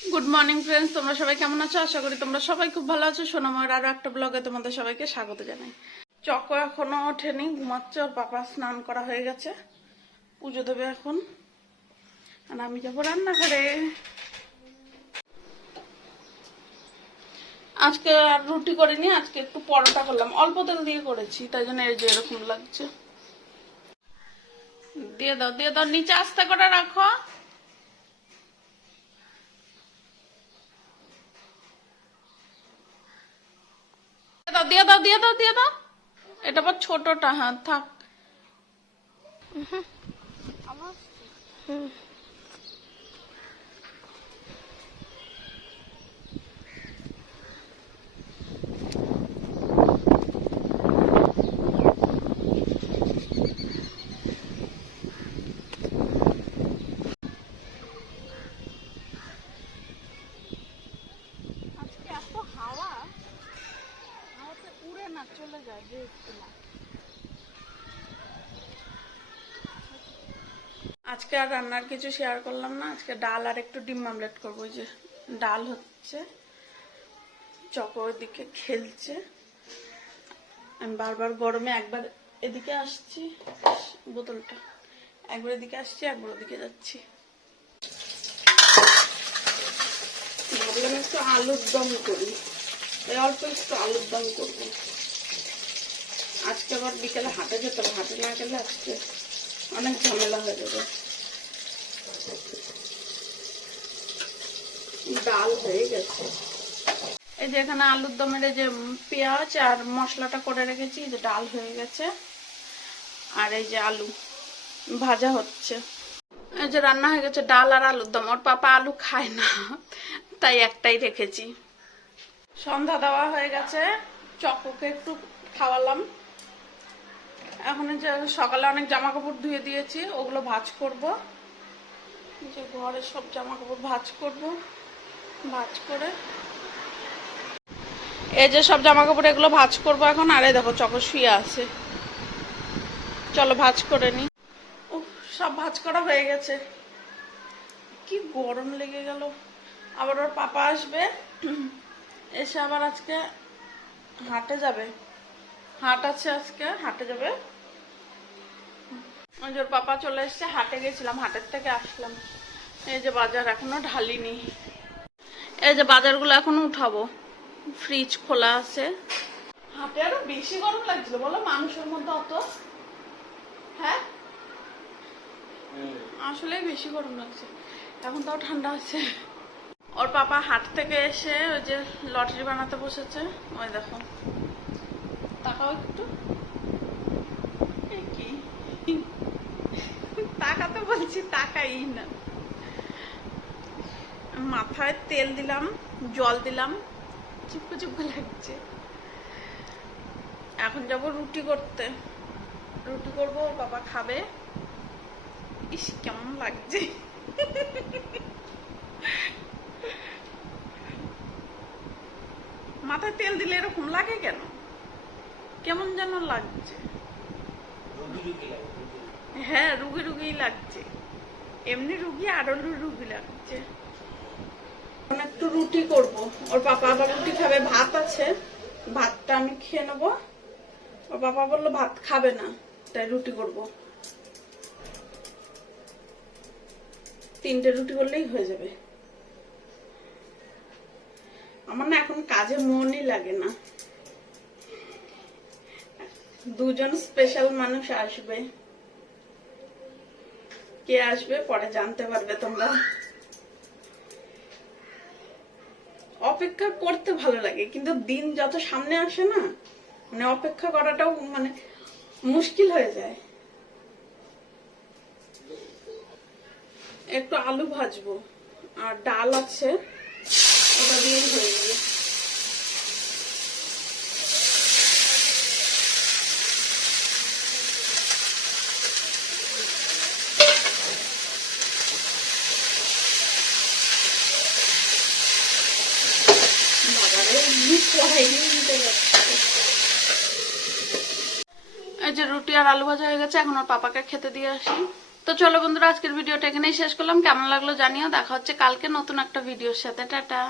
Good morning friends তোমরা সবাই কেমন আছো? আশা করি তোমরা সবাই খুব ভালো আছো। সোনাময়ের আরও একটা ব্লগে তোমাদের সবাইকে স্বাগত জানাই। চকো এখনও ওঠেনি, ঘুমাচ্ছে। ওর পাপা স্নান করা হয়ে গেছে। পুজো দেবে এখন। আর আমি যাব রান্নাঘরে। আজকে আর রুটি করিনি, আজকে একটু পরোটা করলাম। অল্প তেল দিয়ে করেছি, তাই জন্য এই যে এরকম লাগছে। দিয়ে দাও দিয়ে দাও। নিচে আস্তে করে রাখো। দিয়ে দাও দিয়ে দাও দিয়ে দাও। এটা আবার ছোটটা হ্যাঁ থাক। আজকে আজকে আর রান্নার কিছু শেয়ার করলাম না। আজকে ডাল আর একটু ডিম আমলেট করব। যে ডাল হচ্ছে চকো দিকে খেলছে। আমি বারবার গরমে একবার এদিকে আসছি, বোতলটা। একবার এদিকে আসছি, একবার ওদিকে যাচ্ছি। ভাবলাম একটু আলুর দম করি। অল্প একটু আলুর দম করব। আজকে আবার বিকেলে হাটে যেতে হবে, হাটে না গেলে আজকে অনেক ঝামেলা হয়ে যাবে। ডাল হয়ে গেছে। এই যে এখানে আলুর দমের যে পেঁয়াজ আর মশলাটা করে রেখেছি যে ডাল হয়ে গেছে। আর এই যে আলু ভাজা হচ্ছে। এই যে রান্না হয়ে গেছে ডাল আর আলুর দম। ওর পাপা আলু খায় না, তাই একটাই রেখেছি। সন্ধ্যা দেওয়া হয়ে গেছে, চকোকে একটু খাওয়ালাম। এখন সকালে অনেক জামা কাপড় ধুয়ে দিয়েছি ওগুলো ভাজ করব। যে ঘরে সব জামা কাপড় ভাজ করব ভাজ করে। এই যে সব জামা কাপড় এগুলো ভাজ করব এখন আরে দেখো চকো শুয়ে আছে। চলো ভাজ করে নি। উফ, সব ভাজ করা হয়ে গেছে। কি গরম লেগে গেল। আবার ওর পাপা আসবে এসে আবার আজকে হাটে যাবে। হাট আছে আজকে হাটে যাবে। ওর পাপা চলে এসছে হাটে গেছিলাম হাটের থেকে আসলাম। এই যে বাজার এখনও ঢালিনি। এই যে বাজারগুলো এখনও উঠাবো। ফ্রিজ খোলা আছে। হাটে আরও বেশি গরম লাগছিল বলো মানুষের মধ্যে অত? হ্যাঁ? আসলে বেশি গরম লাগছে। এখন তাও ঠান্ডা আছে। ওর পাপা হাট থেকে এসে ওই যে লটারি বানাতে বসেছে। ওই দেখো। তাকাও একটু। তাকাই না মাথায় তেল দিলাম জল দিলাম চুপকো চুপকো লাগছে। এখন যাব রুটি করতে। রুটি করব বাবা খাবে। ইস কেমন লাগছে। মাথায় তেল দিলে এরকম লাগে কেন? কেমন যেন লাগছে। হ্যাঁ রুগী রুগী লাগছে। এমনি রুগী আরও রুগী লাগছে। একটু রুটি করব। ওর পাপা আবার রুটি খাবে, ভাত আছে। ভাতটা আমি খেয়ে নেব। ওর পাপা বলল ভাত খাবে না, তাই রুটি করব। তিনটে রুটি করলেই হয়ে যাবে। আমার না এখন কাজে মনই লাগে না। দুজন স্পেশাল মানুষ আসবে। কে আসবে পরে জানতে পারবে তোমরা। অপেক্ষা করতে ভালো লাগে, কিন্তু দিন যত সামনে আসে না মানে অপেক্ষা করাটাও মানে মুশকিল হয়ে যায়। একটু আলু ভাজবো, আর ডাল আছে, ওটা দিয়েই হয়ে যাবে বাবারে, এমনি কড়াই নিতে যাচ্ছে। এই যে রুটি আর আলু ভাজা হয়ে গেছে, এখন আর পাপাকে খেতে দিয়ে আসি। তো চলো বন্ধুরা, আজকের ভিডিওটা এখানেই শেষ করলাম। কেমন লাগল জানিও। দেখা হচ্ছে কালকে নতুন একটা ভিডিওর সাথে। টাটা।